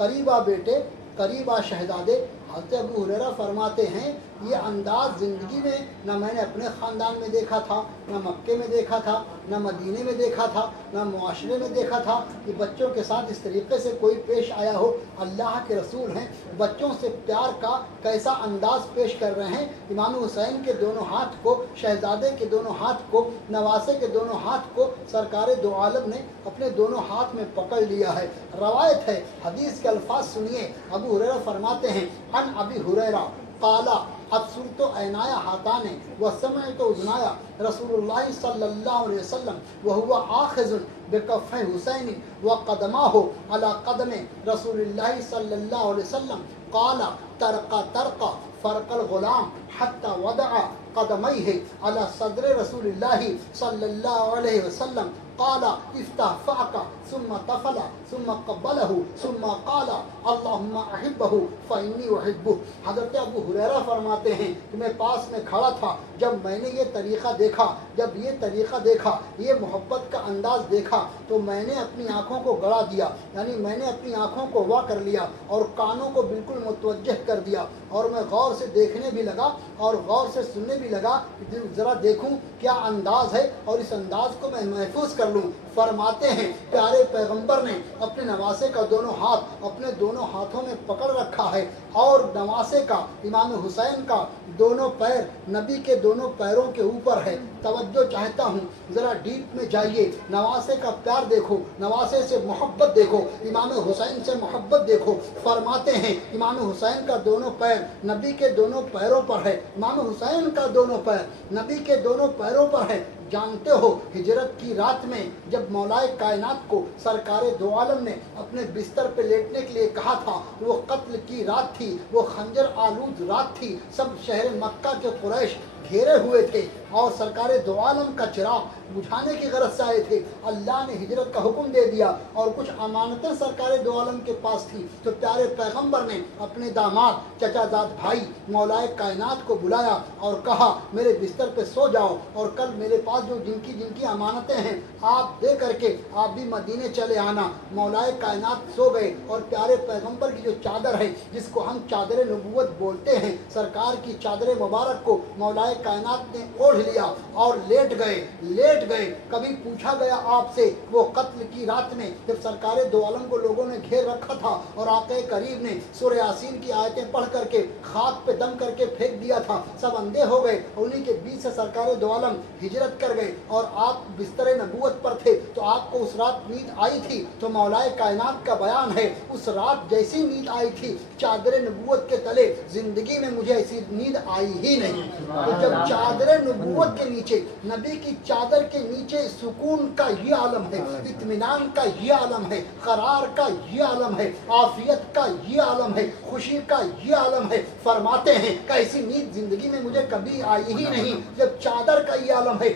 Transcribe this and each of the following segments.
قریب آ بیٹے، قریب آ شہزادے۔ حضرت ابو ہریرہ فرماتے ہیں یہ انداز زندگی میں نہ میں نے اپنے خاندان میں دیکھا تھا، نہ مکے میں دیکھا تھا، نہ مدینے میں دیکھا تھا، نہ معاشرے میں دیکھا تھا کہ بچوں کے ساتھ اس طریقے سے کوئی پیش آیا ہو۔ اللہ کے رسول ہیں، بچوں سے پیار کا کیسا انداز پیش کر رہے ہیں۔ امام حسین کے دونوں ہاتھ کو، شہزادے کے دونوں ہاتھ کو، نواسے کے دونوں ہاتھ کو سرکار دو عالم نے اپنے دونوں ہاتھ میں پکڑ لیا ہے۔ روایت ہے، حدیث کے الفاظ سنیے، ابو ہریرہ فرماتے ہیں عن ابی ہریرہ قال ابصرت عینایا ہاتان وسمعت اذنایا رسول اللہ صلی اللہ علیہ وسلم وهو آخذ بکف حسین وقدماه على قدم رسول اللہ صلی اللہ علیہ وسلم قال ترقى ترقى فرق الغلام حتى وضع قدميه على صدر رسول اللہ صلی اللہ علیہ وسلم قال افتح فعك ثم طفل ثم قبله ثم قال اللهم احبه فاني احبه۔ حضرت ابو ہریرہ فرماتے ہیں کہ میں پاس میں کھڑا تھا جب میں نے یہ طریقہ دیکھا، جب یہ طریقہ دیکھا، یہ محبت کا انداز دیکھا تو میں نے اپنی آنکھوں کو گڑا دیا، یعنی میں نے اپنی آنکھوں کو وا کر لیا اور کانوں کو بالکل متوجہ کر دیا، اور میں غور سے دیکھنے بھی لگا اور غور سے سننے بھی لگا، ذرا دیکھوں کیا انداز ہے اور اس انداز کو میں محفوظ کر لوں۔ فرماتے ہیں پیارے پیغمبر نے اپنے نواسے کا دونوں ہاتھ اپنے دونوں ہاتھوں میں پکڑ رکھا ہے، اور نواسے کا، امام حسین کا دونوں پیر نبی کے دونوں پیروں کے اوپر ہے۔ توجہ چاہتا ہوں، ذرا ڈیپ میں جائیے، نواسے کا پیار دیکھو، نواسے سے محبت دیکھو، امام حسین سے محبت دیکھو۔ فرماتے ہیں امام حسین کا دونوں پیر نبی کے دونوں پیروں پر ہے، امام حسین کا دونوں پیر نبی کے دونوں پیروں پر ہے۔ جانتے ہو ہجرت کی رات میں جب مولائے کائنات کو سرکار دو عالم نے اپنے بستر پہ لیٹنے کے لیے کہا تھا، وہ قتل کی رات تھی، وہ خنجر آلود رات تھی، سب شہر مکہ کے قریش گھیرے ہوئے تھے اور سرکار دو عالم کا چراغ بجھانے کی غرض سے آئے تھے۔ اللہ نے ہجرت کا حکم دے دیا اور کچھ امانتیں سرکار دو عالم کے پاس تھی، تو پیارے پیغمبر نے اپنے داماد چچا زاد بھائی مولائے کائنات کو بلایا اور کہا میرے بستر پہ سو جاؤ، اور کل میرے پاس جو جن کی امانتیں ہیں آپ دے کر کے آپ بھی مدینے چلے آنا۔ مولائے کائنات سو گئے اور پیارے پیغمبر کی جو چادر ہے جس کو ہم چادر نبوت بولتے ہیں، سرکار کی چادر مبارک کو مولائے کائنات نے اوڑھ لیا اور لیٹ گئے۔ کبھی پوچھا گیا آپ سے، وہ قتل کی رات میں جب سرکار دو عالم کو لوگوں نے گھیر رکھا تھا اور آقا کریم نے سورہ یاسین کی آیتیں پڑھ کر کے خاک پہ دم کر کے پھینک دیا تھا، سب اندھے ہو گئے، انہی کے بیچ سے سرکار دو عالم ہجرت کر گئے اور آپ بستر نبوت پر تھے، تو آپ کو اس رات نیند آئی تھی، تو مولائے کائنات کا بیان ہے اس رات جیسی نیند آئی تھی چادر نبوت کے تلے زندگی میں مجھے ایسی نیند آئی ہی نہیں۔ تو جب چادر نبوت کے نیچے، نبی کی چادر کے نیچے سکون کا یہ عالم ہے، اطمینان کا یہ عالم ہے، قرار کا یہ عالم ہے، عافیت کا یہ عالم ہے، خوشی کا یہ عالم ہے۔ فرماتے ہیں کہ ایسی نیند زندگی میں مجھے کبھی آئی ہی نہیں جب چادر کا یہ عالم ہے۔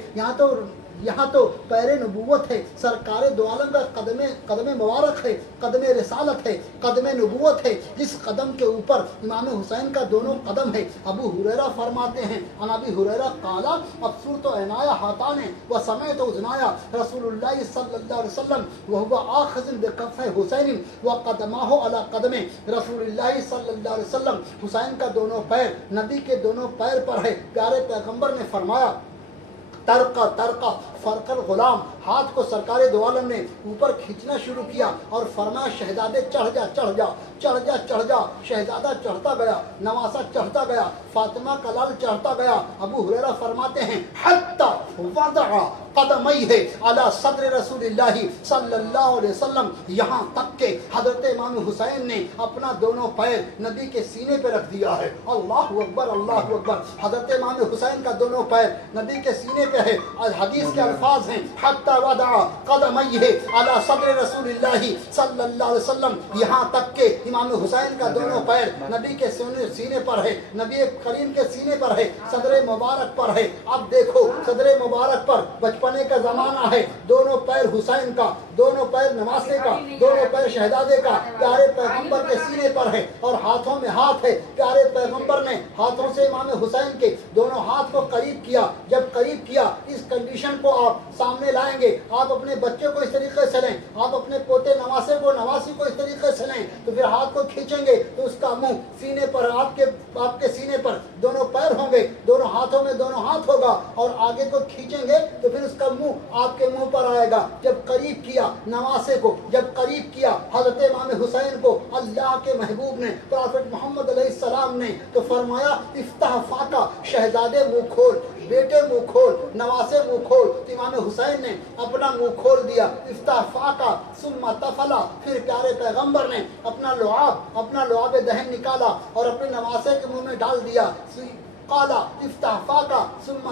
یہاں تو پیر نبوت ہے، سرکار دو عالم کا قدم مبارک ہے، قدم رسالت ہے، قدم نبوت ہے، جس قدم کے اوپر امام حسین کا دونوں قدم ہے۔ ابو ہریرہ فرماتے ہیں عن ابی ہریرہ قال ابصرت عینایا ہاتان وسمعت اذنایا رسول اللہ صلی اللہ علیہ وسلم وهو آخذ بکف حسین وقدماه على قدم رسول اللہ صلی اللہ علیہ وسلم۔ حسین کا دونوں پیر نبی کے دونوں پیر پر ہے۔ پیارے پیغمبر نے فرمایا ترقا فرق الغلام، ہاتھ کو سرکار دو عالم نے اوپر کھینچنا شروع کیا اور فرمایا شہزادے چڑھ جا۔ شہزادہ چڑھتا گیا، نواسا چڑھتا گیا، فاطمہ کا لال چڑھتا گیا۔ ابو ہریرہ فرماتے ہیں حتی وضع قدمیہ علی صدر رسول اللہ صلی اللہ علیہ وسلم، یہاں تک کہ حضرت امام حسین نے اپنا دونوں پیر نبی کے سینے پہ رکھ دیا ہے۔ اللہ اکبر، اللہ اکبر۔ حضرت امام حسین کا دونوں پیر نبی کے سینے پہ ہے۔ حدیث کے الفاظ ہیں حتی وضع قدمیہ علی صدر رسول اللہ صلی اللہ علیہ وسلم، یہاں تک کہ امام حسین کا دونوں پیر نبی کے سینے پر ہے، نبی کریم کے سینے پر ہے، صدر مبارک پر ہے۔ اب دیکھو صدر مبارک پر بچپنے کا زمانہ ہے، دونوں پیر حسین کا، دونوں پیر نواسے کا، دونوں پیر شہزادے کا پیارے پیغمبر کے سینے پر ہے، اور ہاتھوں میں ہاتھ ہے۔ پیارے پیغمبر نے ہاتھوں سے امام حسین کے دونوں ہاتھ کو قریب کیا۔ جب قریب کیا، اس کنڈیشن کو آپ سامنے لائیں گے، آپ اپنے بچے کو اس طریقے سے لیں، آپ اپنے پوتے نواسے کو، نواسی کو اس طریقے سے لیں، تو پھر پھر ہاتھ کو کھینچیں گے تو اس کا منہ سینے پر آپ کے سینے پر دونوں پیر ہوں گے, دونوں ہاتھوں میں دونوں ہاتھ ہوگا, اور آگے کو کھینچیں گے تو پھر اس کا منہ آپ کے منہ پر آئے گا. جب قریب کیا نواسے کو, جب قریب کیا حضرت امام حسین کو اللہ کے محبوب نے, پرافٹ محمد علیہ السلام نے, تو فرمایا افتح فاقہ, شہزادے منہ کھول, بیٹے منہ کھول, نواسے منہ کھول. تو امام حسین نے اپنا منہ کھول دیا, افتح فاقہ ثم تفلا, پھر پیارے پیغمبر نے اپنا لعاب دہن نکالا اور اپنے نواسے کے منہ میں ڈال دیا. قالا افتح فاقہ ثم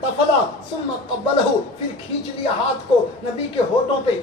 تفلا ثم قبلہ, پھر کھینچ لیا ہاتھ کو نبی کے ہونٹوں پہ.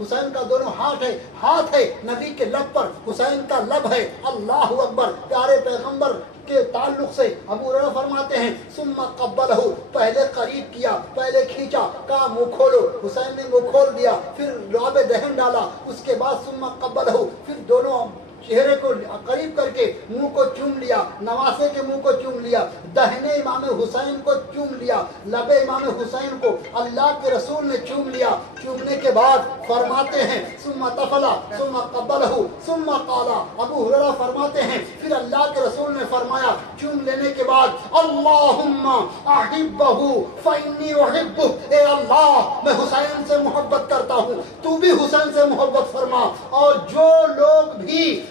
حسین کا دونوں ہاتھ ہے نبی کے لب پر, حسین کا لب ہے. اللہ اکبر. پیارے پیغمبر کے تعلق سے ابو ہریرہ فرماتے ہیں ثم قبلہ, پہلے قریب کیا, پہلے کھینچا, کہا منہ کھولو, حسین نے منہ کھول دیا, پھر لعاب دہن ڈالا, اس کے بعد ثم قبلہ, پھر دونوں چہرے کو قریب کر کے منہ کو چوم لیا, نواسے کے منہ کو چوم لیا, دہنے امام حسین کو چوم لیا, لب امام حسین کو اللہ کے رسول نے چوم لیا. چومنے کے بعد فرماتے ہیں ثم تفلا ثم قبلہ ثم قالا, ابو ہریرہ فرماتے ہیں پھر اللہ کے رسول نے فرمایا چوم لینے کے بعد اللہم احبہ فانی احبہ, اے اللہ میں حسین سے محبت کرتا ہوں, تو بھی حسین سے محبت فرما, اور جو لوگ بھی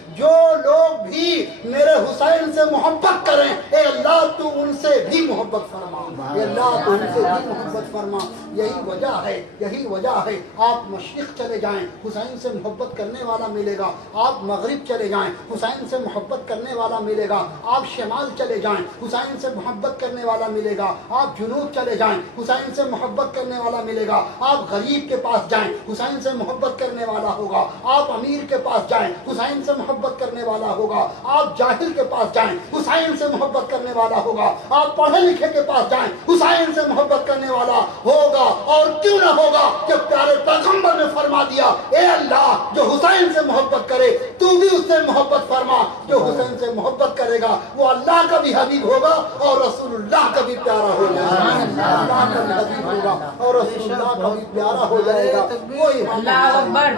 میرے حسین سے محبت کریں, اے اللہ تو ان سے بھی محبت فرما, اے اللہ تو ان سے بھی محبت فرما. یہی وجہ ہے آپ مشرق چلے جائیں حسین سے محبت کرنے والا ملے گا, آپ مغرب چلے جائیں حسین سے محبت کرنے والا ملے گا, آپ شمال چلے جائیں حسین سے محبت کرنے والا ملے گا, آپ جنوب چلے جائیں حسین سے محبت کرنے والا ملے گا, آپ غریب کے پاس جائیں حسین سے محبت کرنے والا ہوگا, آپ امیر کے پاس جائیں حسین سے محبت کرنے والا ہوگا, آپ جاہل کے پاس جائیں حسین سے محبت کرنے والا ہوگا, آپ پڑھے لکھے کے پاس جائیں حسین سے محبت کرنے والا ہوگا. اور کیوں نہ ہوگا جب پیارے پیغمبر نے فرما دیا اے اللہ جو حسین سے محبت کرے تو بھی اس سے محبت فرما, جو حسین سے محبت کرے گا وہ اللہ کا بھی حبیب ہوگا اور رسول اللہ کا بھی پیارا ہو جائے گا, اللہ کا بھی حبیب ہوگا اور رسول اللہ کا بھی پیارا ہو جائے گا. کوئی اللہ اکبر.